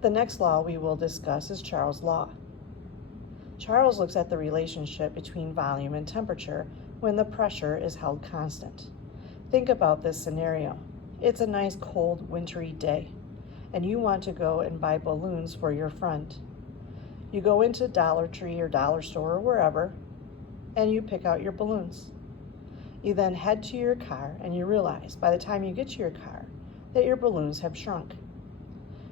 The next law we will discuss is Charles' law. Charles looks at the relationship between volume and temperature when the pressure is held constant. Think about this scenario. It's a nice cold wintry day, and you want to go and buy balloons for your friend. You go into Dollar Tree or Dollar Store or wherever, and you pick out your balloons. You then head to your car and you realize by the time you get to your car that your balloons have shrunk.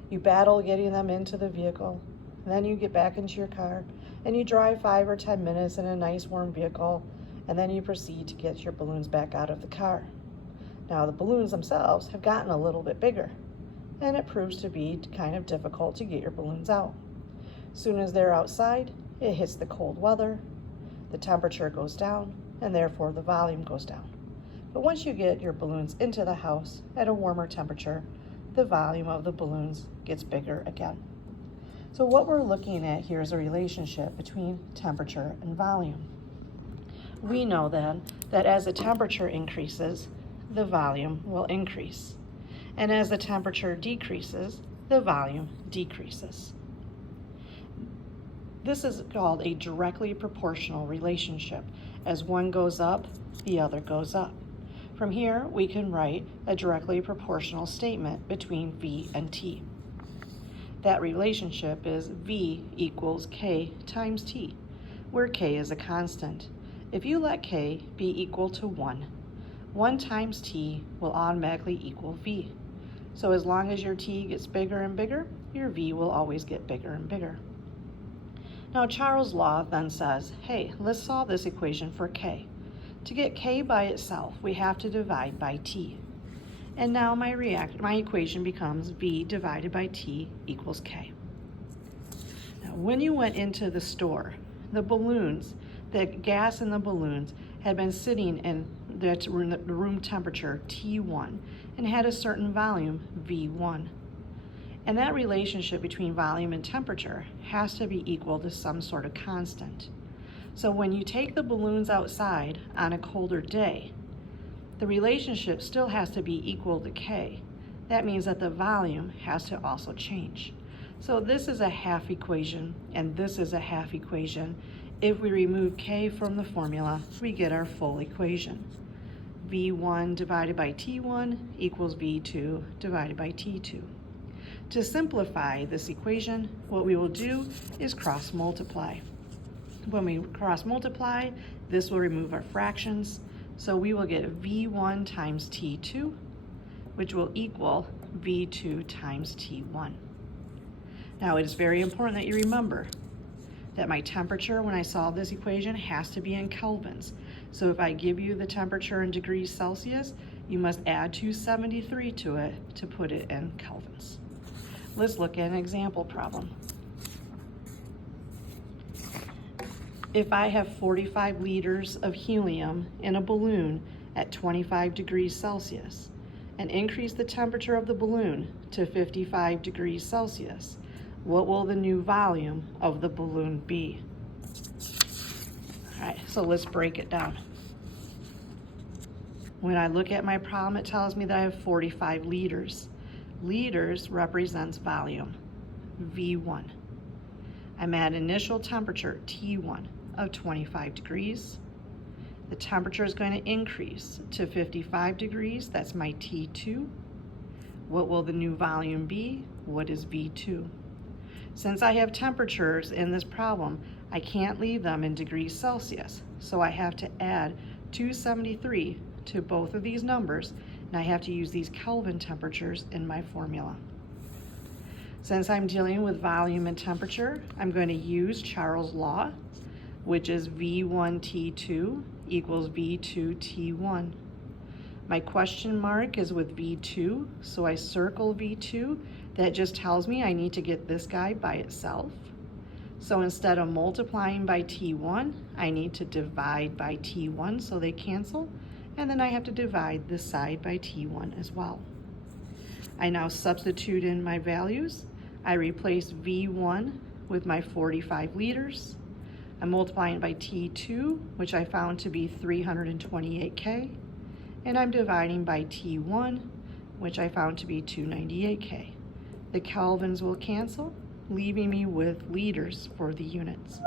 You battle getting them into the vehicle, and then you get back into your car and you drive 5 or 10 minutes in a nice warm vehicle, and then you proceed to get your balloons back out of the car. Now the balloons themselves have gotten a little bit bigger, and it proves to be kind of difficult to get your balloons out. As soon as they're outside, it hits the cold weather, the temperature goes down, and therefore the volume goes down. But once you get your balloons into the house at a warmer temperature, the volume of the balloons gets bigger again. So what we're looking at here is a relationship between temperature and volume. We know then that as the temperature increases, the volume will increase. And as the temperature decreases, the volume decreases. This is called a directly proportional relationship. As one goes up, the other goes up. From here, we can write a directly proportional statement between V and T. That relationship is V equals K times T, where K is a constant. If you let K be equal to 1 times T will automatically equal V. So as long as your T gets bigger and bigger, your V will always get bigger and bigger. Now Charles' law then says, hey, let's solve this equation for K. To get K by itself, we have to divide by T. And now my equation becomes V divided by T equals K. Now when you went into the store, the balloons, the gas in the balloons had been sitting in the room temperature T1 and had a certain volume V1. And that relationship between volume and temperature has to be equal to some sort of constant. So when you take the balloons outside on a colder day, the relationship still has to be equal to K. That means that the volume has to also change. So this is a half equation and this is a half equation. If we remove K from the formula, we get our full equation. V1 divided by T1 equals V2 divided by T2. To simplify this equation, what we will do is cross multiply. When we cross multiply, this will remove our fractions. So we will get V1 times T2, which will equal V2 times T1. Now it is very important that you remember that my temperature when I solve this equation has to be in kelvins. So if I give you the temperature in degrees Celsius, you must add 273 to it to put it in kelvins. Let's look at an example problem. If I have 45 liters of helium in a balloon at 25 degrees Celsius and increase the temperature of the balloon to 55 degrees Celsius, what will the new volume of the balloon be? All right, so let's break it down. When I look at my problem, it tells me that I have 45 liters. Liters represents volume, V1. I'm at initial temperature, T1, of 25 degrees. The temperature is going to increase to 55 degrees, that's my T2. What will the new volume be? What is V2? Since I have temperatures in this problem, I can't leave them in degrees Celsius, so I have to add 273 to both of these numbers, and I have to use these Kelvin temperatures in my formula. Since I'm dealing with volume and temperature, I'm going to use Charles' law, which is V1T2 equals V2T1. My question mark is with V2, so I circle V2. That just tells me I need to get this guy by itself. So instead of multiplying by T1, I need to divide by T1 so they cancel, and then I have to divide this side by T1 as well. I now substitute in my values. I replace V1 with my 45 liters. I'm multiplying by T2, which I found to be 328 K, and I'm dividing by T1, which I found to be 298 K. The Calvins will cancel, leaving me with liters for the units.